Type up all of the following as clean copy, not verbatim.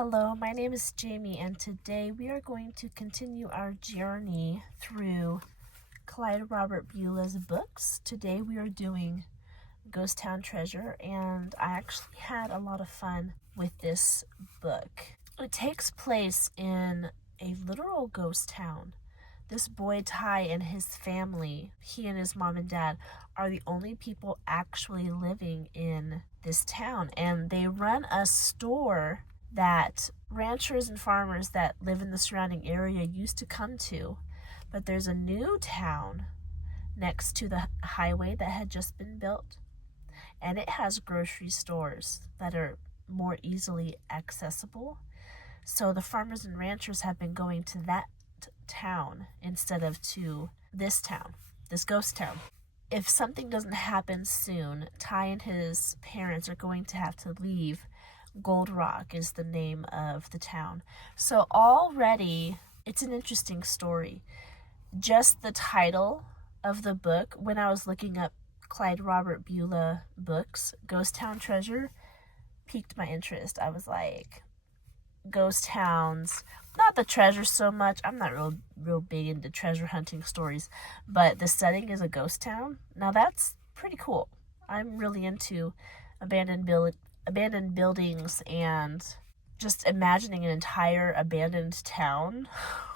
Hello, my name is Jamie, and today we are going to continue our journey through Clyde Robert Bulla's books. Today we are doing Ghost Town Treasure, and I actually had a lot of fun with this book. It takes place in a literal ghost town. This boy Ty and his family, he and his mom and dad, are the only people actually living in this town, and they run a store that ranchers and farmers that live in the surrounding area used to come to. But there's a new town next to the highway that had just been built, and it has grocery stores that are more easily accessible. So the farmers and ranchers have been going to that town instead of to this town, this ghost town. If something doesn't happen soon, Ty and his parents are going to have to leave. Gold Rock is the name of the town. So already, it's an interesting story. Just the title of the book, when I was looking up Clyde Robert Bulla books, Ghost Town Treasure, piqued my interest. I was like, ghost towns, not the treasure so much. I'm not real big into treasure hunting stories, but the setting is a ghost town. Now that's pretty cool. I'm really into abandoned buildings, and just imagining an entire abandoned town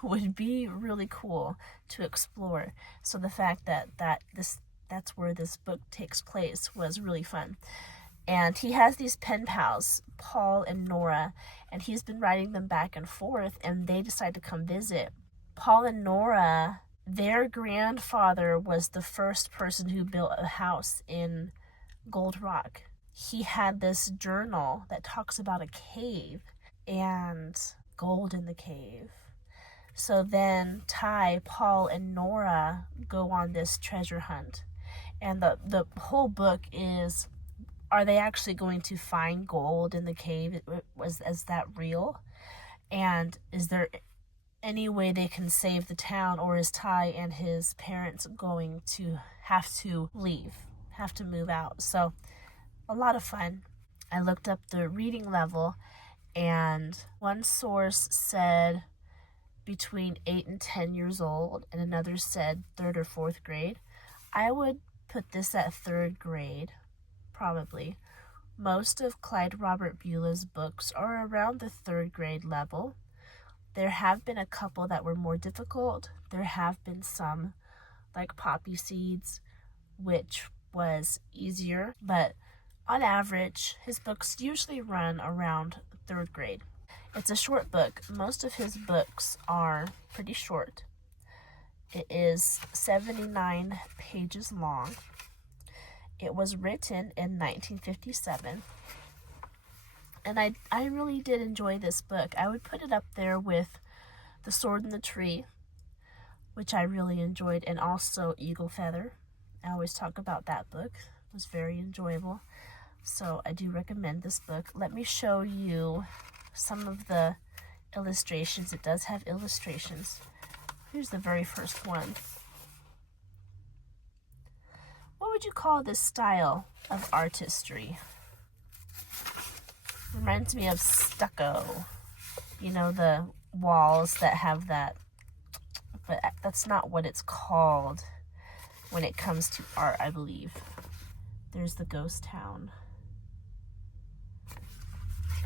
would be really cool to explore. So the fact that that's where this book takes place was really fun. And he has these pen pals, Paul and Nora, and he's been writing them back and forth, and they decide to come visit. Paul and Nora, their grandfather was the first person who built a house in Gold Rock. He had this journal that talks about a cave and gold in the cave. So then Ty, Paul, and Nora go on this treasure hunt. And the whole book is, are they actually going to find gold in the cave? Is that real? And is there any way they can save the town, or is Ty and his parents going to have to leave, have to move out? So a lot of fun. I looked up the reading level, and one source said between 8 and 10 years old, and another said 3rd or 4th grade. I would put this at 3rd grade. Probably. Most of Clyde Robert Bulla's books are around the 3rd grade level. There have been a couple that were more difficult. There have been some, like Poppy Seeds, which was easier, but on average, his books usually run around 3rd grade. It's a short book. Most of his books are pretty short. It is 79 pages long. It was written in 1957, and I really did enjoy this book. I would put it up there with The Sword in the Tree, which I really enjoyed, and also Eagle Feather. I always talk about that book. It was very enjoyable, so I do recommend this book. Let me show you some of the illustrations. It does have illustrations. Here's the very first one. What would you call this style of artistry? Reminds me of stucco. You know, the walls that have that, but that's not what it's called when it comes to art, I believe. There's the ghost town.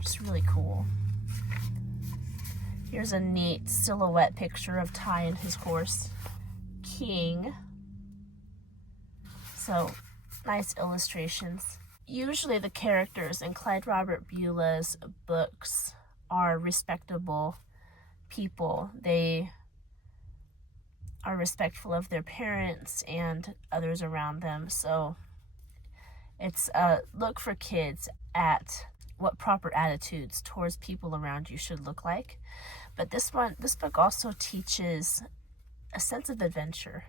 Just really cool. Here's a neat silhouette picture of Ty and his horse, King. So, nice illustrations. Usually the characters in Clyde Robert Bulla's books are respectable people. They are respectful of their parents and others around them. So it's a look for kids at what proper attitudes towards people around you should look like. But this book also teaches a sense of adventure,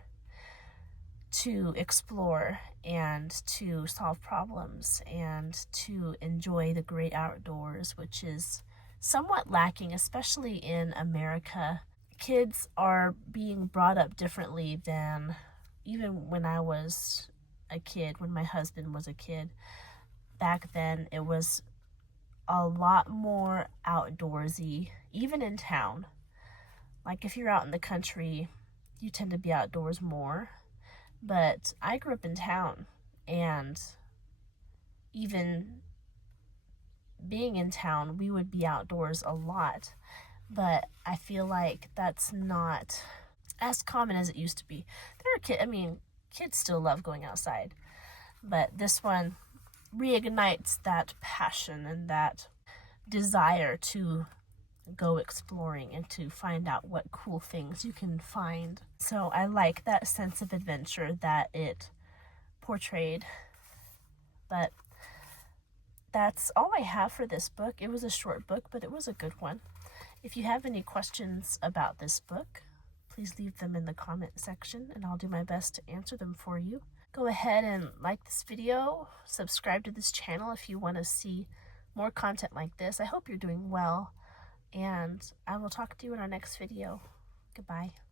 to explore and to solve problems and to enjoy the great outdoors, which is somewhat lacking, especially in America. Kids are being brought up differently than even when I was a kid, when my husband was a kid. Back then, it was a lot more outdoorsy, even in town. Like if you're out in the country, you tend to be outdoors more. But I grew up in town, and even being in town, we would be outdoors a lot. But I feel like that's not as common as it used to be. There are kids still love going outside, but this one reignites that passion and that desire to go exploring and to find out what cool things you can find. So I like that sense of adventure that it portrayed. But that's all I have for this book. It was a short book, but it was a good one. If you have any questions about this book, please leave them in the comment section and I'll do my best to answer them for you. Go ahead and like this video, subscribe to this channel if you want to see more content like this. I hope you're doing well, and I will talk to you in our next video. Goodbye.